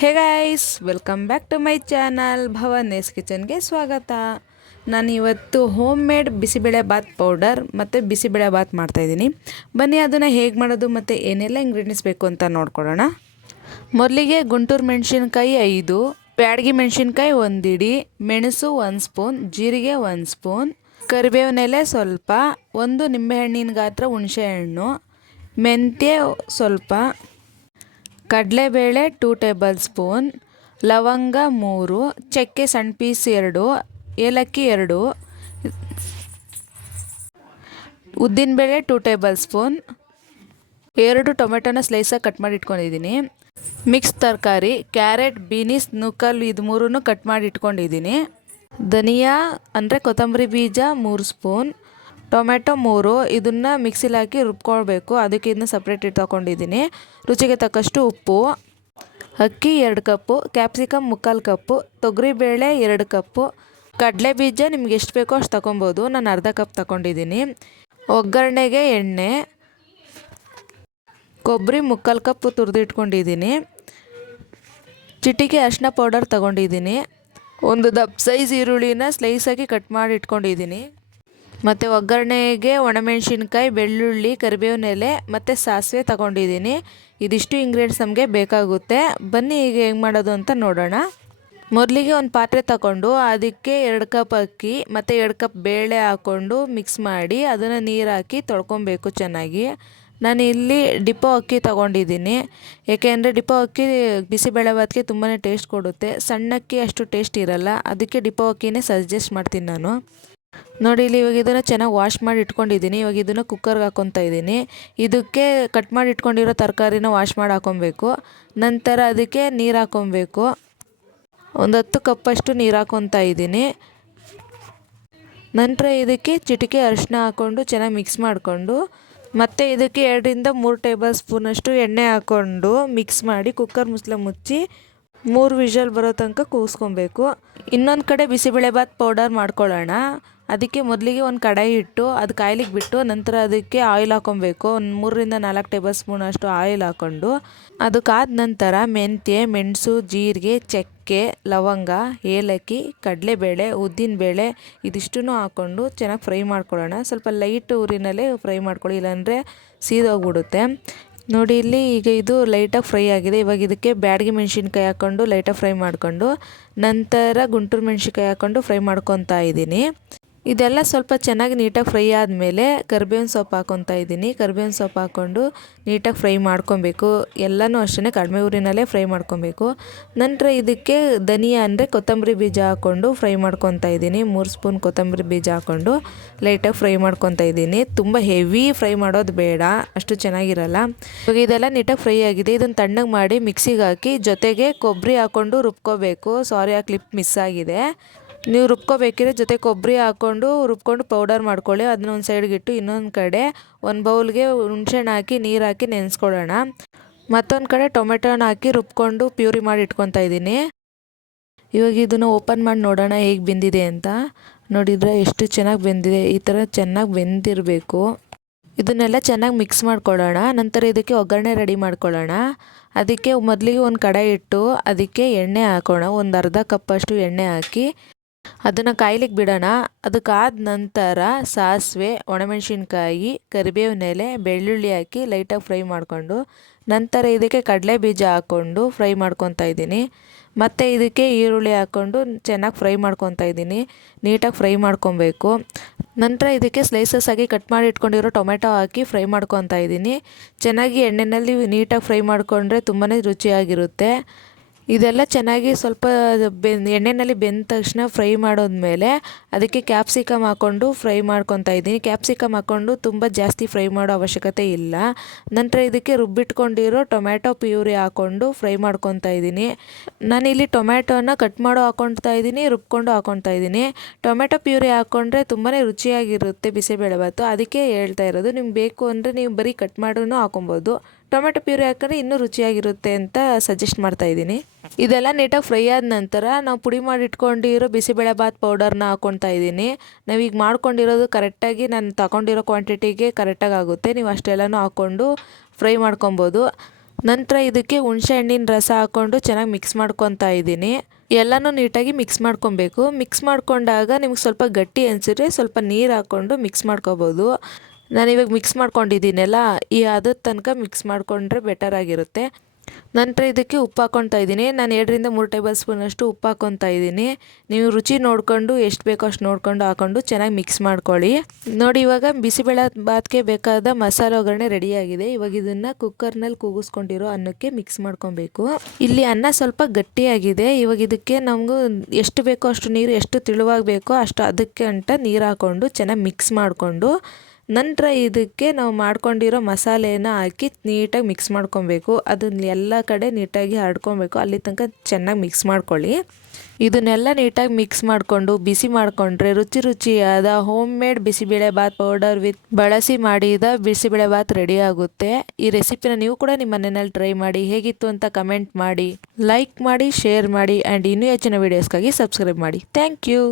Hey guys, welcome back to my channel Bhavana's ಕಿಚನ್ಗೆ ಸ್ವಾಗತ. ನಾನು ಇವತ್ತು home made bisibele bath powder ಮತ್ತು ಬಿಸಿಬೇಳೆ ಬಾತ್ ಮಾಡ್ತಾಯಿದ್ದೀನಿ ಬನ್ನಿ, ಅದನ್ನು ಹೇಗೆ ಮಾಡೋದು ಮತ್ತು ಏನೆಲ್ಲ ಇಂಗ್ರೀಡಿಯೆಂಟ್ಸ್ ಬೇಕು ಅಂತ ನೋಡ್ಕೊಳ್ಳೋಣ. ಮೊದಲಿಗೆ ಗುಂಟೂರು ಮೆಣಸಿನ್ಕಾಯಿ ಐದು ಬ್ಯಾಡಗಿ ಮೆಣಸಿನ್ಕಾಯಿ ಒಂದಿಡಿ ಮೆಣಸು ಒಂದು ಸ್ಪೂನ್, ಜೀರಿಗೆ ಒಂದು ಸ್ಪೂನ್ ಕರಿಬೇವಿನ ಎಲೆ ಸ್ವಲ್ಪ, ಒಂದು ನಿಂಬೆಹಣ್ಣಿನ ಗಾತ್ರ ಹುಣಸೆಹಣ್ಣು, ಮೆಂತ್ಯ ಸ್ವಲ್ಪ ಕಡಲೆಬೇಳೆ ಟೂ ಟೇಬಲ್ ಸ್ಪೂನ್ ಲವಂಗ ಮೂರು, ಚಕ್ಕೆ ಸಣ್ಣ ಪೀಸ್ ಎರಡು, ಏಲಕ್ಕಿ ಎರಡು, ಉದ್ದಿನಬೇಳೆ ಟೂ ಟೇಬಲ್ ಸ್ಪೂನ್ ಎರಡು ಟೊಮೆಟೊನ ಸ್ಲೈಸಾಗಿ ಕಟ್ ಮಾಡಿ ಇಟ್ಕೊಂಡಿದ್ದೀನಿ. ಮಿಕ್ಸ್ ತರಕಾರಿ ಕ್ಯಾರೆಟ್ ಬೀನಿಸ್ ನೂಕಲ್ ಇದು ಮೂರೂ ಕಟ್ ಮಾಡಿ ಇಟ್ಕೊಂಡಿದ್ದೀನಿ. ಧನಿಯಾ ಅಂದರೆ ಕೊತ್ತಂಬರಿ ಬೀಜ ಮೂರು ಸ್ಪೂನ್ ಟೊಮೆಟೊ ಮೂರು, ಇದನ್ನು ಮಿಕ್ಸಿಲಿ ಹಾಕಿ ರುಬ್ಕೊಳ್ಬೇಕು. ಅದಕ್ಕೆ ಇದನ್ನ ಸಪ್ರೇಟ್ ಇಟ್ಟು ತಗೊಂಡಿದ್ದೀನಿ ರುಚಿಗೆ ತಕ್ಕಷ್ಟು ಉಪ್ಪು, ಅಕ್ಕಿ ಎರಡು ಕಪ್ಪು ಕ್ಯಾಪ್ಸಿಕಮ್ ಮುಕ್ಕಾಲು ಕಪ್ಪು, ತೊಗರಿಬೇಳೆ ಎರಡು ಕಪ್ಪು. ಕಡಲೆ ಬೀಜ ನಿಮ್ಗೆ ಎಷ್ಟು ಬೇಕೋ ಅಷ್ಟು ತಗೊಬೋದು ನಾನು ಅರ್ಧ ಕಪ್ ತಗೊಂಡಿದ್ದೀನಿ ಒಗ್ಗರಣೆಗೆ ಎಣ್ಣೆ, ಕೊಬ್ಬರಿ ಮುಕ್ಕಾಲು ಕಪ್ ತುರಿದಿಟ್ಕೊಂಡಿದ್ದೀನಿ ಚಿಟಿಕೆ ಅರಿಶಿನ ಪೌಡರ್ ತಗೊಂಡಿದ್ದೀನಿ. ಒಂದು ದಪ್ಪ ಸೈಜ್ ಈರುಳ್ಳಿನ ಸ್ಲೈಸಾಗಿ ಕಟ್ ಮಾಡಿ ಇಟ್ಕೊಂಡಿದ್ದೀನಿ. ಮತ್ತು ಒಗ್ಗರಣೆಗೆ ಒಣಮೆಣಸಿನ್ಕಾಯಿ, ಬೆಳ್ಳುಳ್ಳಿ ಕರಿಬೇವಿನ ಎಲೆ ಮತ್ತು ಸಾಸಿವೆ ತಗೊಂಡಿದ್ದೀನಿ. ಇದಿಷ್ಟು ಇಂಗ್ರೀಡಿಯೆಂಟ್ಸ್ ನಮಗೆ ಬೇಕಾಗುತ್ತೆ. ಬನ್ನಿ ಈಗ ಹೆಂಗೆ ಮಾಡೋದು ಅಂತ ನೋಡೋಣ. ಮೊದಲಿಗೆ ಒಂದು ಪಾತ್ರೆ ತಗೊಂಡು ಅದಕ್ಕೆ ಎರಡು ಕಪ್ ಅಕ್ಕಿ ಮತ್ತು ಎರಡು ಕಪ್ ಬೇಳೆ ಹಾಕ್ಕೊಂಡು ಮಿಕ್ಸ್ ಮಾಡಿ ಅದನ್ನು ನೀರು ಹಾಕಿ ತೊಳ್ಕೊಬೇಕು ಚೆನ್ನಾಗಿ. ನಾನು ಇಲ್ಲಿ ಡಿಪೋ ಅಕ್ಕಿ ತೊಗೊಂಡಿದ್ದೀನಿ. ಏಕೆಂದರೆ ಡಿಪೋ ಅಕ್ಕಿ ಬಿಸಿಬೇಳೆ ಭಾತ್ಗೆ ತುಂಬಾ ಟೇಸ್ಟ್ ಕೊಡುತ್ತೆ. ಸಣ್ಣ ಅಕ್ಕಿ ಅಷ್ಟು ಟೇಸ್ಟ್ ಇರಲ್ಲ. ಅದಕ್ಕೆ ಡಿಪೋ ಅಕ್ಕಿನೇ ಸಜೆಸ್ಟ್ ಮಾಡ್ತೀನಿ ನಾನು. ನೋಡಿ ಇಲ್ಲಿ ಇವಾಗ ಇದನ್ನು ಚೆನ್ನಾಗಿ ವಾಶ್ ಮಾಡಿ ಇಟ್ಕೊಂಡಿದ್ದೀನಿ. ಇವಾಗ ಇದನ್ನು ಕುಕ್ಕರ್ಗೆ ಹಾಕ್ಕೊತಾ ಇದ್ದೀನಿ. ಇದಕ್ಕೆ ಕಟ್ ಮಾಡಿ ಇಟ್ಕೊಂಡಿರೋ ತರಕಾರಿನ ವಾಶ್ ಮಾಡಿ ಹಾಕೊಬೇಕು. ನಂತರ ಅದಕ್ಕೆ ನೀರು ಹಾಕೊಬೇಕು. ಒಂದು ಹತ್ತು ಕಪ್ಪಷ್ಟು ನೀರು ಹಾಕೊತಾ ಇದ್ದೀನಿ. ನಂತರ ಇದಕ್ಕೆ ಚಿಟಿಕೆ ಅರಿಶಿನ ಹಾಕ್ಕೊಂಡು ಚೆನ್ನಾಗಿ ಮಿಕ್ಸ್ ಮಾಡಿಕೊಂಡು, ಮತ್ತು ಇದಕ್ಕೆ ಎರಡರಿಂದ ಮೂರು ಟೇಬಲ್ ಸ್ಪೂನಷ್ಟು ಎಣ್ಣೆ ಹಾಕ್ಕೊಂಡು ಮಿಕ್ಸ್ ಮಾಡಿ ಕುಕ್ಕರ್ ಮುಸ್ಲ ಮುಚ್ಚಿ ಮೂರು ವಿಷಲ್ ಬರೋ ತನಕ ಕೂಗಿಸ್ಕೊಬೇಕು ಇನ್ನೊಂದು ಕಡೆ ಬಿಸಿಬೇಳೆಬಾತ್ ಪೌಡರ್ ಮಾಡ್ಕೊಳ್ಳೋಣ. ಅದಕ್ಕೆ ಮೊದಲಿಗೆ ಒಂದು ಕಡಾಯಿ ಇಟ್ಟು ಅದು ಕಾಯ್ಲಿಕ್ಕೆ ಬಿಟ್ಟು ನಂತರ ಅದಕ್ಕೆ ಆಯಿಲ್ ಹಾಕೊಬೇಕು. ಒಂದು ಮೂರರಿಂದ ನಾಲ್ಕು ಟೇಬಲ್ ಸ್ಪೂನ್ ಅಷ್ಟು ಆಯಿಲ್ ಹಾಕ್ಕೊಂಡು ಅದಕ್ಕಾದ ನಂತರ ಮೆಂತ್ಯ, ಮೆಣಸು, ಜೀರಿಗೆ, ಚಕ್ಕೆ, ಲವಂಗ, ಏಲಕ್ಕಿ, ಕಡಲೆಬೇಳೆ, ಉದ್ದಿನಬೇಳೆ ಇದಿಷ್ಟು ಹಾಕ್ಕೊಂಡು ಚೆನ್ನಾಗಿ ಫ್ರೈ ಮಾಡ್ಕೊಳ್ಳೋಣ. ಸ್ವಲ್ಪ ಲೈಟ್ ಊರಿನಲ್ಲೇ ಫ್ರೈ ಮಾಡ್ಕೊಳ್ಳಿ, ಇಲ್ಲಾಂದರೆ ಸೀದೋಗ್ಬಿಡುತ್ತೆ. ನೋಡಿ ಇಲ್ಲಿ ಈಗ ಇದು ಲೈಟಾಗಿ ಫ್ರೈ ಆಗಿದೆ. ಇವಾಗ ಇದಕ್ಕೆ ಬ್ಯಾಡಗಿ ಮೆಣಸಿನ್ಕಾಯಿ ಹಾಕ್ಕೊಂಡು ಲೈಟಾಗಿ ಫ್ರೈ ಮಾಡಿಕೊಂಡು ನಂತರ ಗುಂಟೂರು ಮೆಣಸಿನ್ಕಾಯಿ ಹಾಕ್ಕೊಂಡು ಫ್ರೈ ಮಾಡ್ಕೊತಾ ಇದ್ದೀನಿ ಇದೆಲ್ಲ ಸ್ವಲ್ಪ ಚೆನ್ನಾಗಿ ನೀಟಾಗಿ ಫ್ರೈ ಆದಮೇಲೆ ಕರ್ಬೇವಿನ ಸೊಪ್ಪು ಹಾಕೊತಾ ಇದ್ದೀನಿ. ಕರ್ಬೇವಿನ ಸೊಪ್ಪು ಹಾಕ್ಕೊಂಡು ನೀಟಾಗಿ ಫ್ರೈ ಮಾಡ್ಕೊಬೇಕು. ಎಲ್ಲನೂ ಅಷ್ಟೇ ಕಡಿಮೆ ಊರಿನಲ್ಲೇ ಫ್ರೈ ಮಾಡ್ಕೊಬೇಕು. ನಂತರ ಇದಕ್ಕೆ ಧನಿಯಾ ಅಂದರೆ ಕೊತ್ತಂಬರಿ ಬೀಜ ಹಾಕ್ಕೊಂಡು ಫ್ರೈ ಮಾಡ್ಕೊತಾ ಇದ್ದೀನಿ. ಮೂರು ಸ್ಪೂನ್ ಕೊತ್ತಂಬರಿ ಬೀಜ ಹಾಕ್ಕೊಂಡು ಲೈಟಾಗಿ ಫ್ರೈ ಮಾಡ್ಕೊತಾ ಇದ್ದೀನಿ. ತುಂಬ ಹೆವಿ ಫ್ರೈ ಮಾಡೋದು ಬೇಡ, ಅಷ್ಟು ಚೆನ್ನಾಗಿರಲ್ಲ. ಇವಾಗ ಇದೆಲ್ಲ ನೀಟಾಗಿ ಫ್ರೈ ಆಗಿದೆ. ಇದನ್ನು ತಣ್ಣಗೆ ಮಾಡಿ ಮಿಕ್ಸಿಗೆ ಹಾಕಿ ಜೊತೆಗೆ ಕೊಬ್ಬರಿ ಹಾಕ್ಕೊಂಡು ರುಬ್ಕೋಬೇಕು. ಸಾರಿ ಆ ಕ್ಲಿಪ್ ಮಿಸ್ ಆಗಿದೆ. ನೀವು ರುಬ್ಕೋಬೇಕಿದ್ರೆ ಜೊತೆ ಕೊಬ್ಬರಿ ಹಾಕ್ಕೊಂಡು ರುಬ್ಕೊಂಡು ಪೌಡರ್ ಮಾಡ್ಕೊಳ್ಳಿ. ಅದನ್ನ ಒಂದು ಸೈಡ್ಗೆ ಇಟ್ಟು ಇನ್ನೊಂದು ಕಡೆ ಒಂದು ಬೌಲ್ಗೆ ಹುಣ್ಸೆಹಣ್ಣು ಹಾಕಿ, ನೀರು ಹಾಕಿ ನೆನೆಸ್ಕೊಳ್ಳೋಣ. ಮತ್ತೊಂದು ಕಡೆ ಟೊಮೆಟೊನ ಹಾಕಿ ರುಬ್ಕೊಂಡು ಪ್ಯೂರಿ ಮಾಡಿ ಇಟ್ಕೊತಾ ಇದ್ದೀನಿ. ಇವಾಗ ಇದನ್ನು ಓಪನ್ ಮಾಡಿ ನೋಡೋಣ ಹೇಗೆ ಬೆಂದಿದೆ ಅಂತ. ನೋಡಿದರೆ ಎಷ್ಟು ಚೆನ್ನಾಗಿ ಬೆಂದಿದೆ. ಈ ಥರ ಚೆನ್ನಾಗಿ ಬೆಂದಿರಬೇಕು. ಇದನ್ನೆಲ್ಲ ಚೆನ್ನಾಗಿ ಮಿಕ್ಸ್ ಮಾಡ್ಕೊಳ್ಳೋಣ. ನಂತರ ಇದಕ್ಕೆ ಒಗ್ಗರಣೆ ರೆಡಿ ಮಾಡ್ಕೊಳ್ಳೋಣ. ಅದಕ್ಕೆ ಮೊದಲಿಗೆ ಒಂದು ಕಡಾಯಿ ಇಟ್ಟು ಅದಕ್ಕೆ ಎಣ್ಣೆ ಹಾಕೋಣ. ಒಂದು ಅರ್ಧ ಕಪ್ಪಷ್ಟು ಎಣ್ಣೆ ಹಾಕಿ. ಅದನ್ನು ಕಾಯ್ಲಿಕ್ಕೆ ಬಿಡೋಣ. ಅದಕ್ಕಾದ ನಂತರ ಸಾಸಿವೆ, ಒಣಮೆಣಸಿನ್ಕಾಯಿ ಕರಿಬೇವಿನ ಎಲೆ ಬೆಳ್ಳುಳ್ಳಿ ಹಾಕಿ ಲೈಟಾಗಿ ಫ್ರೈ ಮಾಡಿಕೊಂಡು, ನಂತರ ಇದಕ್ಕೆ ಕಡಲೆ ಬೀಜ ಹಾಕ್ಕೊಂಡು ಫ್ರೈ ಮಾಡ್ಕೊತಾ ಇದ್ದೀನಿ. ಮತ್ತು ಇದಕ್ಕೆ ಈರುಳ್ಳಿ ಹಾಕ್ಕೊಂಡು ಚೆನ್ನಾಗಿ ಫ್ರೈ ಮಾಡ್ಕೊತಾ ಇದ್ದೀನಿ. ನೀಟಾಗಿ ಫ್ರೈ ಮಾಡ್ಕೊಬೇಕು. ನಂತರ ಇದಕ್ಕೆ ಸ್ಲೈಸಸ್ ಆಗಿ ಕಟ್ ಮಾಡಿ ಇಟ್ಕೊಂಡಿರೋ ಟೊಮೆಟೊ ಹಾಕಿ ಫ್ರೈ ಮಾಡ್ಕೊತಾ ಇದ್ದೀನಿ. ಚೆನ್ನಾಗಿ ಎಣ್ಣೆಯಲ್ಲಿ ನೀಟಾಗಿ ಫ್ರೈ ಮಾಡಿಕೊಂಡ್ರೆ ತುಂಬಾ ರುಚಿಯಾಗಿರುತ್ತೆ. ಇದೆಲ್ಲ ಚೆನ್ನಾಗಿ ಸ್ವಲ್ಪ ಬೆನ್ ಎಣ್ಣೆಯಲ್ಲಿ ಬೆಂದ ತಕ್ಷಣ ಫ್ರೈ ಮಾಡೋದ್ಮೇಲೆ ಅದಕ್ಕೆ ಕ್ಯಾಪ್ಸಿಕಮ್ ಹಾಕ್ಕೊಂಡು ಫ್ರೈ ಮಾಡ್ಕೊತಾ ಇದ್ದೀನಿ. ಕ್ಯಾಪ್ಸಿಕಮ್ ಹಾಕ್ಕೊಂಡು ತುಂಬ ಜಾಸ್ತಿ ಫ್ರೈ ಮಾಡೋ ಅವಶ್ಯಕತೆ ಇಲ್ಲ. ನಂತರ ಇದಕ್ಕೆ ರುಬ್ಬಿಟ್ಕೊಂಡಿರೋ ಟೊಮ್ಯಾಟೊ ಪ್ಯೂರಿ ಹಾಕ್ಕೊಂಡು ಫ್ರೈ ಮಾಡ್ಕೊತಾ ಇದ್ದೀನಿ. ನಾನಿಲ್ಲಿ ಟೊಮ್ಯಾಟೋನ ಕಟ್ ಮಾಡೋ ಹಾಕ್ಕೊಳ್ತಾ ಇದ್ದೀನಿ, ರುಬ್ಕೊಂಡು ಹಾಕ್ಕೊತಾ ಇದ್ದೀನಿ. ಟೊಮೆಟೊ ಪ್ಯೂರಿ ಹಾಕ್ಕೊಂಡ್ರೆ ತುಂಬಾ ರುಚಿಯಾಗಿರುತ್ತೆ ಬಿಸಿಬೇಳೆಭಾತು ಅದಕ್ಕೆ ಹೇಳ್ತಾ ಇರೋದು, ನಿಮ್ಗೆ ಬೇಕು ಅಂದರೆ ನೀವು ಬರೀ ಕಟ್ ಮಾಡೂ ಹಾಕೊಬೋದು ಟೊಮೆಟೊ ಪ್ಯೂರಿ ಹಾಕಿದ್ರೆ ಇನ್ನೂ ರುಚಿಯಾಗಿರುತ್ತೆ ಅಂತ ಸಜೆಸ್ಟ್ ಮಾಡ್ತಾ ಇದ್ದೀನಿ. ಇದೆಲ್ಲ ನೀಟಾಗಿ ಫ್ರೈ ಆದ ನಂತರ ನಾವು ಪುಡಿ ಮಾಡಿ ಇಟ್ಕೊಂಡಿರೋ ಬಿಸಿಬೇಳೆಭಾತ್ ಪೌಡರ್ನ ಹಾಕ್ಕೊತಾ ಇದ್ದೀನಿ. ನಾವೀಗ ಮಾಡ್ಕೊಂಡಿರೋದು ಕರೆಕ್ಟಾಗಿ ನಾನು ತಗೊಂಡಿರೋ ಕ್ವಾಂಟಿಟಿಗೆ ಕರೆಕ್ಟಾಗಿ ಆಗುತ್ತೆ. ನೀವು ಅಷ್ಟೆಲ್ಲನೂ ಹಾಕ್ಕೊಂಡು ಫ್ರೈ ಮಾಡ್ಕೊಬೋದು. ನಂತರ ಇದಕ್ಕೆ ಹುಣಸೆ ಹಣ್ಣಿನ ರಸ ಹಾಕ್ಕೊಂಡು ಚೆನ್ನಾಗಿ ಮಿಕ್ಸ್ ಮಾಡ್ಕೊತಾ ಇದ್ದೀನಿ. ಎಲ್ಲನೂ ನೀಟಾಗಿ ಮಿಕ್ಸ್ ಮಾಡ್ಕೊಬೇಕು. ಮಿಕ್ಸ್ ಮಾಡ್ಕೊಂಡಾಗ ನಿಮ್ಗೆ ಸ್ವಲ್ಪ ಗಟ್ಟಿ ಅನಿಸಿದ್ರೆ ಸ್ವಲ್ಪ ನೀರು ಹಾಕ್ಕೊಂಡು ಮಿಕ್ಸ್ ಮಾಡ್ಕೋಬೋದು. ನಾನಿವಾಗ ಮಿಕ್ಸ್ ಮಾಡ್ಕೊಂಡಿದ್ದೀನಲ್ಲ, ಈ ಅದ್ರ ತನಕ ಮಿಕ್ಸ್ ಮಾಡಿಕೊಂಡ್ರೆ ಬೆಟರ್ ಆಗಿರುತ್ತೆ. ನಂತರ ಇದಕ್ಕೆ ಉಪ್ಪು ಹಾಕ್ಕೊತಾ ಇದ್ದೀನಿ. ನಾನು ಎರಡರಿಂದ ಮೂರು ಟೇಬಲ್ ಸ್ಪೂನಷ್ಟು ಉಪ್ಪು ಹಾಕ್ಕೊತಾ ಇದ್ದೀನಿ. ನೀವು ರುಚಿ ನೋಡಿಕೊಂಡು, ಎಷ್ಟು ಬೇಕೋ ಅಷ್ಟು ನೋಡಿಕೊಂಡು ಹಾಕ್ಕೊಂಡು ಚೆನ್ನಾಗಿ ಮಿಕ್ಸ್ ಮಾಡ್ಕೊಳ್ಳಿ. ನೋಡಿ, ಇವಾಗ ಬಿಸಿಬೇಳೆ ಬಾತ್ಗೆ ಬೇಕಾದ ಮಸಾಲೆ ಒಗ್ಗರಣೆ ರೆಡಿಯಾಗಿದೆ. ಇವಾಗ ಇದನ್ನು ಕುಕ್ಕರ್ನಲ್ಲಿ ಕೂಗಿಸ್ಕೊಂಡಿರೋ ಅನ್ನಕ್ಕೆ ಮಿಕ್ಸ್ ಮಾಡ್ಕೊಬೇಕು. ಇಲ್ಲಿ ಅನ್ನ ಸ್ವಲ್ಪ ಗಟ್ಟಿಯಾಗಿದೆ. ಇವಾಗ ಇದಕ್ಕೆ ನಮಗೂ ಎಷ್ಟು ಬೇಕೋ ಅಷ್ಟು ನೀರು, ಎಷ್ಟು ತಿಳುವಾಗಿ ಬೇಕೋ ಅಷ್ಟು ಅದಕ್ಕೆ ಅಂತ ನೀರು ಹಾಕ್ಕೊಂಡು ಚೆನ್ನಾಗಿ ಮಿಕ್ಸ್ ಮಾಡಿಕೊಂಡು ನಂತರ ಇದಕ್ಕೆ ನಾವು ಮಾಡ್ಕೊಂಡಿರೋ ಮಸಾಲೆನ ಹಾಕಿ ನೀಟಾಗಿ ಮಿಕ್ಸ್ ಮಾಡ್ಕೊಬೇಕು. ಅದನ್ನ ಎಲ್ಲ ಕಡೆ ನೀಟಾಗಿ ಹರಡ್ಕೊಬೇಕು. ಅಲ್ಲಿ ತನಕ ಚೆನ್ನಾಗಿ ಮಿಕ್ಸ್ ಮಾಡ್ಕೊಳ್ಳಿ. ಇದನ್ನೆಲ್ಲ ನೀಟಾಗಿ ಮಿಕ್ಸ್ ಮಾಡಿಕೊಂಡು, ಬಿಸಿ ಮಾಡಿಕೊಂಡ್ರೆ ರುಚಿ ರುಚಿಯಾದ home made bisibele bath powder with ಬಳಸಿ ಮಾಡಿದ ಬಿಸಿಬೇಳೆ ಬಾತ್ ರೆಡಿ ಆಗುತ್ತೆ. ಈ ರೆಸಿಪಿನ ನೀವು ಕೂಡ ನಿಮ್ಮ ಮನೆಯಲ್ಲಿ ಟ್ರೈ ಮಾಡಿ, ಹೇಗಿತ್ತು ಅಂತ ಕಮೆಂಟ್ ಮಾಡಿ ಲೈಕ್ ಮಾಡಿ ಶೇರ್ ಮಾಡಿ ಆ್ಯಂಡ್ ಇನ್ನೂ ಹೆಚ್ಚಿನ ವೀಡಿಯೋಸ್ಗಾಗಿ ಸಬ್ಸ್ಕ್ರೈಬ್ ಮಾಡಿ. Thank you